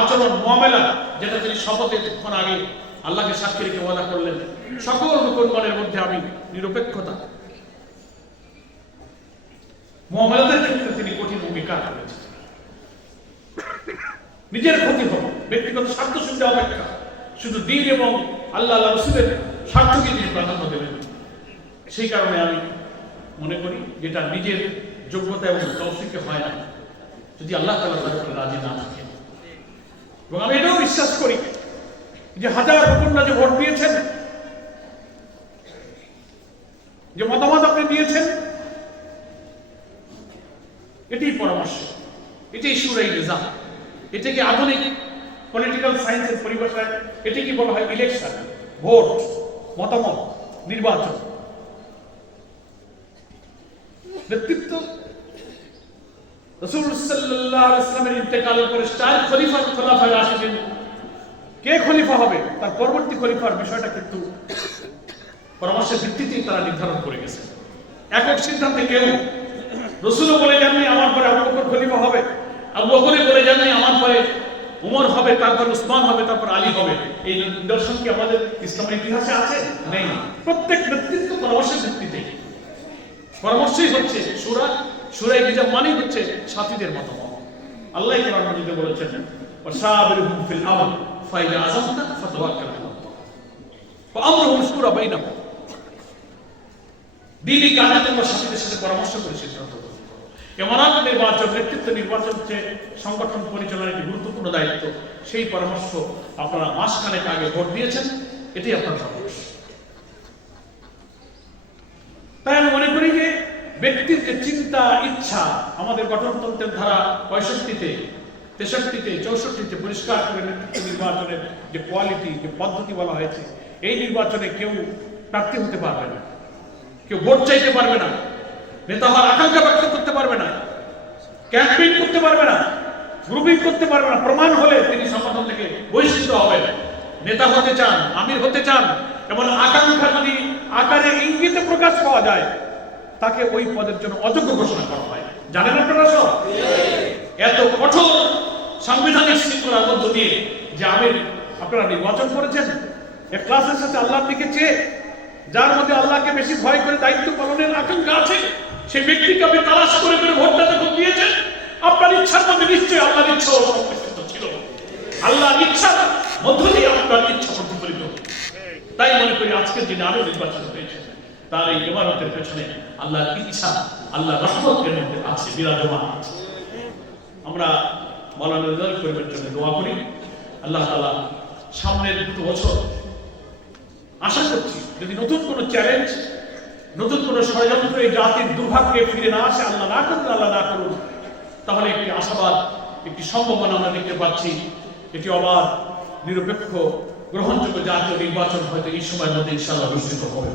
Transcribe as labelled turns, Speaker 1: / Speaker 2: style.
Speaker 1: আচরণ মোয়ামেলা, যেটা তিনি শপথে কিছুক্ষণ আগে আল্লাহকে সাক্ষী রেখে ওয়াদা করলেন। সকল রুকনগণের মধ্যে আমি নিরপেক্ষতা। মোহামেলাদের ক্ষেত্রে তিনি কঠিন ভূমিকা করেছেন নিজের ক্ষতি হোক, ব্যক্তিগত স্বার্থ সুবিধা অপেক্ষা। শুধু দিন এবং আল্লাহ আল্লাহ রসুলের স্বার্থকে তিনি প্রাধান্য দেবেন। সেই কারণে আমি মনে করি যেটা নিজের যোগ্যতা এবং তৌফিকে হয় না, যদি আল্লাহ তালা তার রাজি না থাকেন এবং আমি এটাও বিশ্বাস করি যে হাজার ভোটাররা যে ভোট দিয়েছেন, যে মতামত আপনি দিয়েছেন, এটাই পরামর্শ, এটাই সুরাই নিজাম, এটাকে আধুনিক পলিটিক্যাল সায়েন্সের পরিভাষায় এটাকে বলা হয় ইলেকশন ভোট, মতামত, নির্বাচন। নেতৃত্ব রসুল সাল্লাহ ইসলামের ইন্তেকালের পরে চার খলিফা খোলাফায় আসেছেন। কে খলিফা হবে? তার পরবর্তী খলিফার বিষয়টা কিন্তু পরামর্শের ভিত্তিতেই তারা নির্ধারণ করে গেছে। একক সিদ্ধান্তে কেউ রসুলও বলে যাননি আমার পরে আবু বকর খলিফা হবে। আবু বকরে বলে যাননি আমার পরে উমর হবে, তারপর উসমান হবে, তারপর আলী হবে। এই নিদর্শন কি আমাদের ইসলামের ইতিহাসে আছে? নেই। প্রত্যেক নেতৃত্ব পরামর্শের ভিত্তিতে পরামর্শই হচ্ছে সুরা সুরাই নিজা মানেই হচ্ছে সাথীদের মতামত আল্লাহ কোরআন মজিদে বলেছেন, ওয়াসাবিরহুম ফিল আমর ফাইদা আযামতা ফাতাওয়াক্কাল আলাল্লাহ ওয়া আমরুহুম শুরা বাইনাহুম দিনই কাজে তোমরা সাথীদের সাথে পরামর্শ করে সিদ্ধান্ত গ্রহণ নির্বাচন নেতৃত্ব নির্বাচন হচ্ছে সংগঠন পরিচালনার একটি গুরুত্বপূর্ণ দায়িত্ব। সেই পরামর্শ আপনারা মাসখানেক আগে ভোট দিয়েছেন, এটাই আপনার পরামর্শ। তাই আমি মনে যে ব্যক্তির যে চিন্তা, ইচ্ছা আমাদের গঠনতন্ত্রের ধারা পঁয়ষট্টিতে, তেষট্টিতে, চৌষট্টিতে পরিষ্কার করে নেতৃত্ব নির্বাচনের যে কোয়ালিটি যে পদ্ধতি বলা হয়েছে, এই নির্বাচনে কেউ প্রার্থী হতে পারবে না। কেউ ভোট চাইতে পারবে না। নেতা হওয়ার আকাঙ্ক্ষা ব্যক্ত করতে পারবে না। ক্যাম্পেইন করতে পারবে না। গ্রুপিং করতে পারবে না। প্রমাণ হলে তিনি সংগঠন থেকে বহিষ্কৃত হবেন। নেতা হতে চান, আমির হতে চান, এমন আকাঙ্ক্ষা যদি আকারে ইঙ্গিতে প্রকাশ পাওয়া যায় তাকে ওই পদের জন্য অযোগ্য ঘোষণা করা হয়। জানেন আপনারা সব? এত কঠোর সাংবিধানিক শৃঙ্খলার মধ্য দিয়ে যে আমি, আপনারা নির্বাচন করেছেন ক্লাসের সাথে আল্লাহর দিকে চেয়ে, যার মধ্যে আল্লাহকে বেশি ভয় করে দায়িত্ব পালনের আকাঙ্ক্ষা আছে, সেই ব্যক্তিকে আপনি তালাশ করে করে ভোটটা যখন দিয়েছেন, আপনার ইচ্ছার মধ্যে নিশ্চয়ই আল্লাহর ইচ্ছা ছিল। আল্লাহর ইচ্ছার মধ্য দিয়ে আপনার ইচ্ছা প্রতিফলিত। তাই মনে করি আজকের দিনে আরও নির্বাচন হয়েছে। তার এই ইমারতের পেছনে আল্লাহর ইচ্ছা আল্লাহ রহমতের মধ্যে আছে বিরাজমান। আমরা মৌলানা পরিবারের জন্য দোয়া করি। আল্লাহ তালা সামনের দুটো বছর আশা করছি যদি নতুন কোনো চ্যালেঞ্জ নতুন কোনো ষড়যন্ত্র এই জাতির দুর্ভাগ্যে ফিরে না আসে, আল্লাহ না করুন আল্লাহ না করুন তাহলে একটি আশাবাদ, একটি সম্ভাবনা আমরা দেখতে পাচ্ছি। এটি অবাধ, নিরপেক্ষ, গ্রহণযোগ্য জাতীয় নির্বাচন হয়তো এই সময়ের মধ্যে ইনশাআল্লাহ অনুষ্ঠিত হবে।